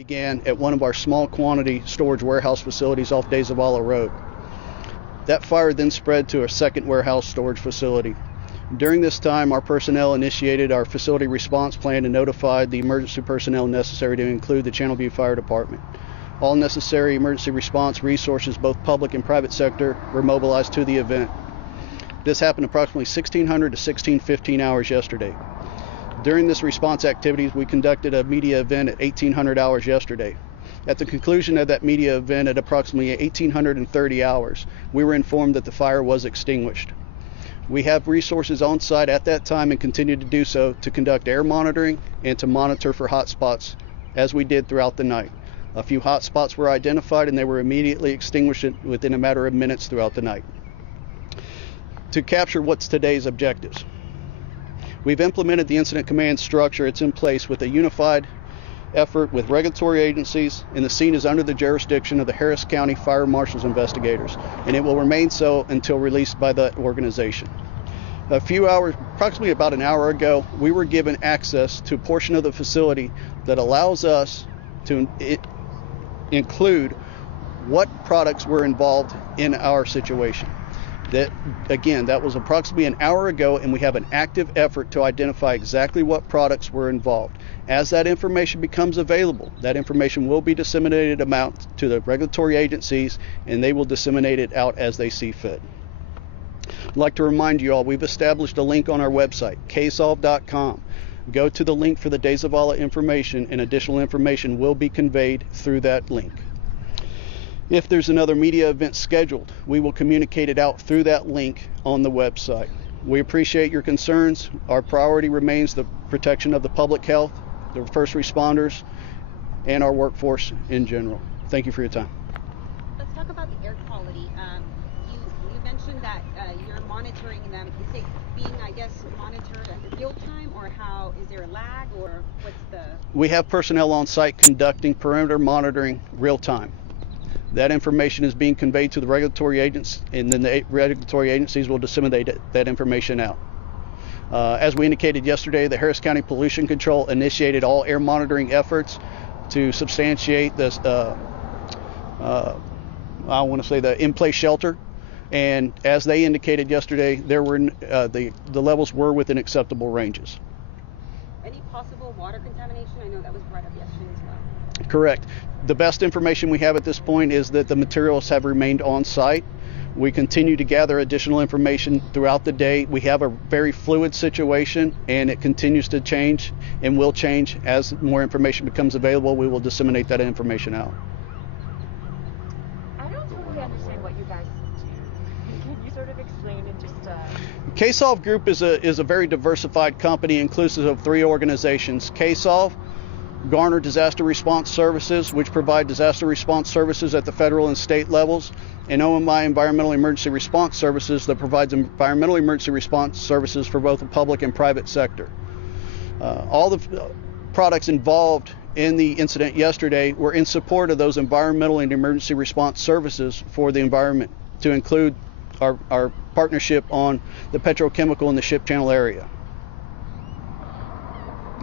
Began at one of our small quantity storage warehouse facilities off De Zavala Road. That fire then spread to a second warehouse storage facility. During this time, our personnel initiated our facility response plan and notified the emergency personnel necessary to include the Channelview Fire Department. All necessary emergency response resources, both public and private sector, were mobilized to the event. This happened approximately 1600 to 1615 hours yesterday. During this response activities, we conducted a media event at 1800 hours yesterday. At the conclusion of that media event at approximately 1830 hours, we were informed that the fire was extinguished. We have resources on site at that time and continue to do so to conduct air monitoring and to monitor for hot spots as we did throughout the night. A few hot spots were identified and they were immediately extinguished within a matter of minutes throughout the night. To capture what's today's objectives. We've implemented the incident command structure. It's in place with a unified effort with regulatory agencies, and the scene is under the jurisdiction of the Harris County Fire Marshal's investigators, and it will remain so until released by the organization. A few hours, approximately about an hour ago, we were given access to a portion of the facility that allows us to include what products were involved in our situation. That was approximately an hour ago, and we have an active effort to identify exactly what products were involved. As that information becomes available, that information will be disseminated out to the regulatory agencies, and they will disseminate it out as they see fit. I'd like to remind you all, we've established a link on our website, K-Solv.com. Go to the link for the De Zavala information, and additional information will be conveyed through that link. If there's another media event scheduled, we will communicate it out through that link on the website. We appreciate your concerns. Our priority remains the protection of the public health, the first responders, and our workforce in general. Thank you for your time. Let's talk about the air quality. You mentioned that you're monitoring them. Is it being, I guess, monitored at real time, or how? Is there a lag, or what's the? We have personnel on site conducting perimeter monitoring real time. That information is being conveyed to the regulatory agents, and then the regulatory agencies will disseminate that information out. As we indicated yesterday, the Harris County Pollution Control initiated all air monitoring efforts to substantiate this, the in-place shelter. And as they indicated yesterday, there were the levels were within acceptable ranges. Any possible water contamination? I know that was brought up yesterday as well. Correct. The best information we have at this point is that the materials have remained on site. We continue to gather additional information throughout the day. We have a very fluid situation, and it continues to change and will change as more information becomes available. We will disseminate that information out. I don't totally understand what you guys do. Can you sort of explain in just K-Solv Group is a very diversified company inclusive of 3 organizations. K-Solv, Garner Disaster Response Services, which provide disaster response services at the federal and state levels, and OMI Environmental Emergency Response Services that provides environmental emergency response services for both the public and private sector. All the products involved in the incident yesterday were in support of those environmental and emergency response services for the environment, to include our partnership on the petrochemical in the ship channel area.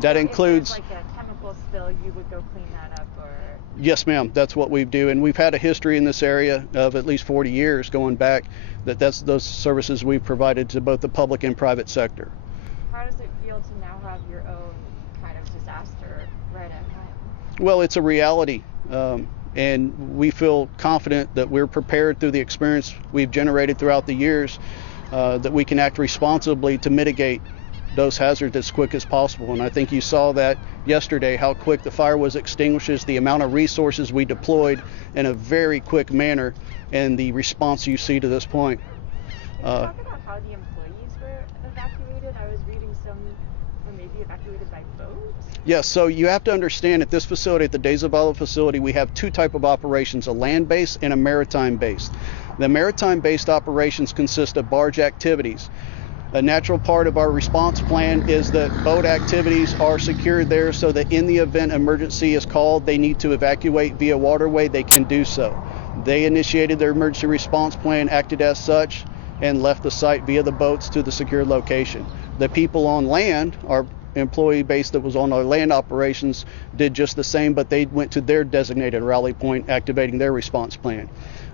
That includes, if there's like a chemical spill, you would go clean that up, or? Yes, ma'am. That's what we do, and we've had a history in this area of at least 40 years going back. That's those services we've provided to both the public and private sector. How does it feel to now have your own kind of disaster right at home? Well, it's a reality, and we feel confident that we're prepared through the experience we've generated throughout the years, that we can act responsibly to mitigate those hazards as quick as possible. And I think you saw that yesterday, how quick the fire was extinguished, the amount of resources we deployed in a very quick manner, and the response you see to this point. Can you talk about how the employees were evacuated? I was reading some were maybe evacuated by boat. Yes, so you have to understand at this facility, at the De Zavala facility, we have 2 types of operations, a land-based and a maritime-based. The maritime-based operations consist of barge activities. A natural part of our response plan is that boat activities are secured there so that in the event emergency is called, they need to evacuate via waterway, they can do so. They initiated their emergency response plan, acted as such, and left the site via the boats to the secured location. The people on land are employee base that was on our land operations did just the same, but they went to their designated rally point, activating their response plan.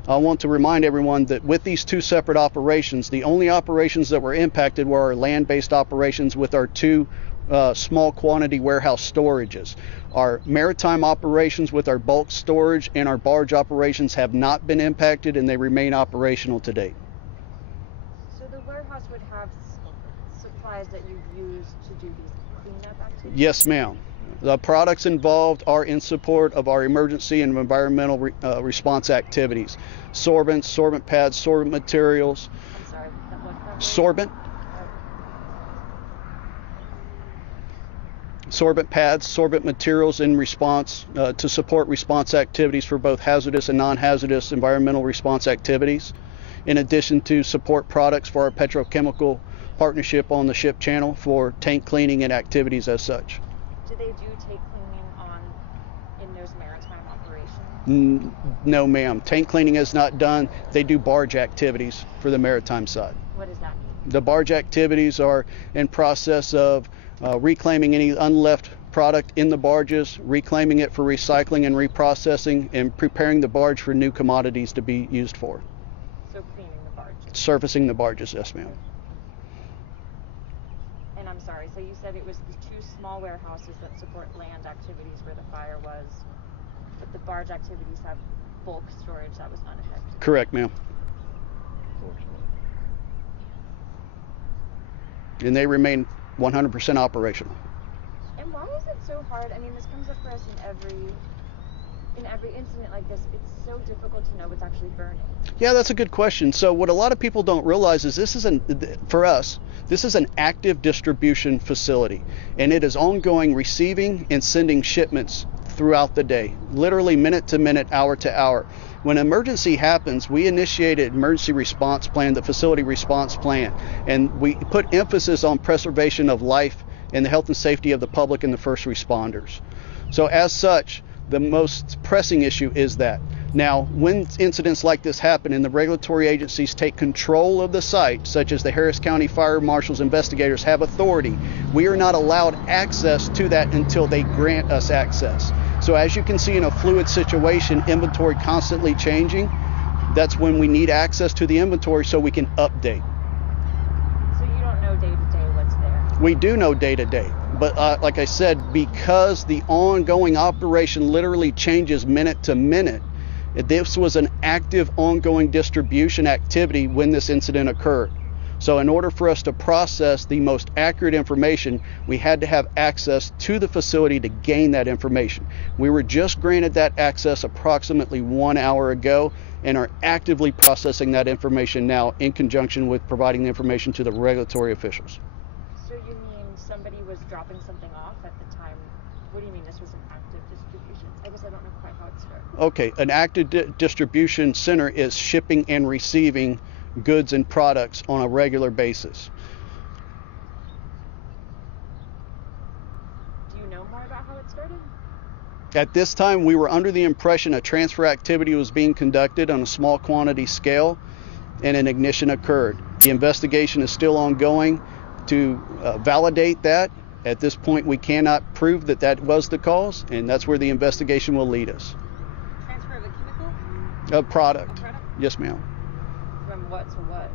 I want to remind everyone that with these two separate operations, the only operations that were impacted were our land-based operations with our two small quantity warehouse storages. Our maritime operations with our bulk storage and our barge operations have not been impacted, and they remain operational to date. So the warehouse would have supplies that you've used to do these cleanup activities? Yes, ma'am. The products involved are in support of our emergency and environmental response activities. Sorbents, sorbent pads, sorbent materials. I'm sorry, what's that word? Sorbent. Sorbent pads, sorbent materials in response to support response activities for both hazardous and non-hazardous environmental response activities, in addition to support products for our petrochemical partnership on the ship channel for tank cleaning and activities as such. Do they do tank cleaning in those maritime operations? No, ma'am. Tank cleaning is not done. They do barge activities for the maritime side. What does that mean? The barge activities are in process of reclaiming any unleft product in the barges, reclaiming it for recycling and reprocessing, and preparing the barge for new commodities to be used for. So cleaning the barges? Surfacing the barges, yes, ma'am. And I'm sorry, so you said it was the two small warehouses that support land activities where the fire was, but the barge activities have bulk storage that was unaffected? Correct, ma'am. And they remain 100% operational. And why is it so hard? I mean, this comes up for us in every incident like this. It's so difficult to know what's actually burning. Yeah, that's a good question. So what a lot of people don't realize is this is for us, this is an active distribution facility, and it is ongoing receiving and sending shipments throughout the day, literally minute to minute, hour to hour. When an emergency happens, we initiated an emergency response plan, the facility response plan, and we put emphasis on preservation of life and the health and safety of the public and the first responders. So as such, the most pressing issue is that. Now, when incidents like this happen and the regulatory agencies take control of the site, such as the Harris County Fire Marshal's investigators have authority, we are not allowed access to that until they grant us access. So as you can see, in a fluid situation, inventory constantly changing, that's when we need access to the inventory so we can update. So you don't know day to day what's there? We do know day to day, but like I said, because the ongoing operation literally changes minute to minute, this was an active ongoing distribution activity when this incident occurred. So in order for us to process the most accurate information, we had to have access to the facility to gain that information. We were just granted that access approximately 1 hour ago and are actively processing that information now in conjunction with providing the information to the regulatory officials. So you mean somebody was dropping something off at the time? What do you mean this was an active distribution? I guess I don't know quite how it started. Okay, an active distribution center is shipping and receiving goods and products on a regular basis. Do you know more about how it started? At this time, we were under the impression a transfer activity was being conducted on a small quantity scale and an ignition occurred. The investigation is still ongoing to validate that. At this point, we cannot prove that that was the cause, and that's where the investigation will lead us. Transfer of a chemical? A product. A product? Yes, ma'am. From what to what?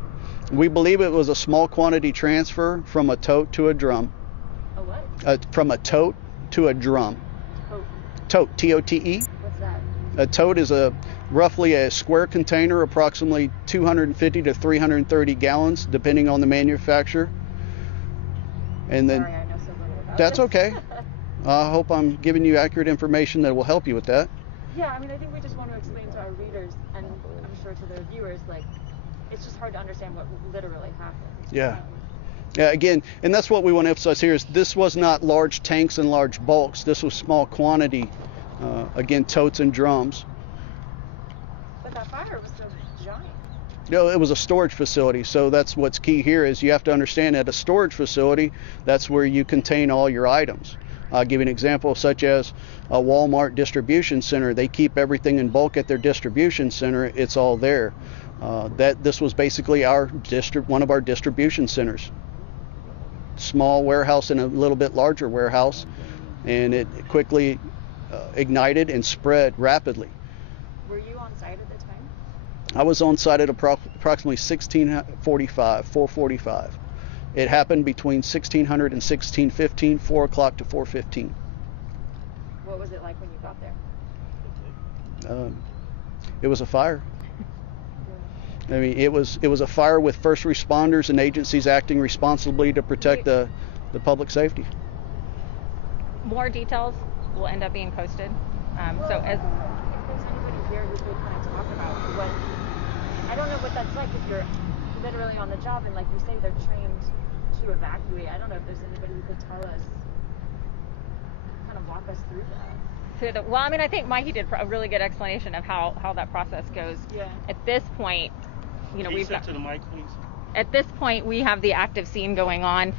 We believe it was a small quantity transfer from a tote to a drum. A what? From a tote to a drum. Oh, Tote, T-O-T-E. what's that? A tote is roughly a square container, approximately 250 to 330 gallons, depending on the manufacturer. And then Sorry, I know so little about that's this. okay. I hope I'm giving you accurate information that will help you with that. Yeah, I mean, I think we just want to explain to our readers, and I'm sure to their viewers, like, it's just hard to understand what literally happened. Yeah. Yeah, again, and that's what we want to emphasize here is this was not large tanks and large bulks. This was small quantity, again, totes and drums. But that fire was so giant. No, it was a storage facility, so that's what's key here is you have to understand at a storage facility, that's where you contain all your items. I'll give you an example such as a Walmart distribution center. They keep everything in bulk at their distribution center. It's all there. This was basically one of our distribution centers. small warehouse and a little bit larger warehouse, and it quickly ignited and spread rapidly. Were you on site at the time? I was on site at approximately 4:45. It happened between 1600 and 1615, 4 o'clock to 4:15. What was it like when you got there? It was a fire. I mean, it was a fire with first responders and agencies acting responsibly to protect the public safety. More details will end up being posted. So as if there's anybody here who could kind of talk about what, I don't know what that's like if you're literally on the job and like you say they're trained to evacuate. I don't know if there's anybody who could tell us, kind of walk us through that. well, I mean, I think Mikey did a really good explanation of how that process goes. Yeah. At this point, we've got to the mic, please. At this point we have the active scene going on.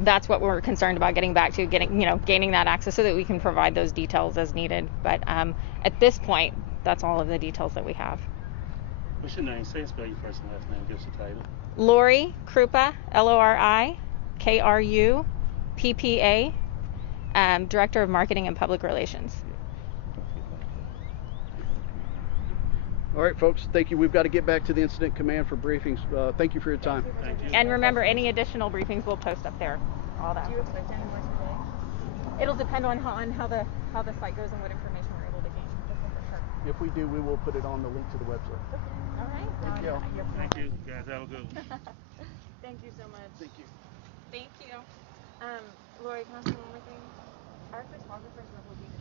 That's what we're concerned about getting back to, gaining that access so that we can provide those details as needed. But at this point, that's all of the details that we have. What's your name? Say and spell your first and last name. Give us the title. Lori Krupa, LORIKRUPPA, Director of Marketing and Public Relations. All right, folks, thank you. We've got to get back to the incident command for briefings. Thank you for your time. Thank you. And remember, any additional briefings we'll post up there. All that. Do you expect any more today? It'll depend on how the site goes and what information we're able to gain. For sure. If we do, we will put it on the link to the website. All right. Thank you. Thank you. Guys, have a good one. Thank you so much. Thank you. Thank you. Lori, can I ask you one more thing? Our photographers are hoping to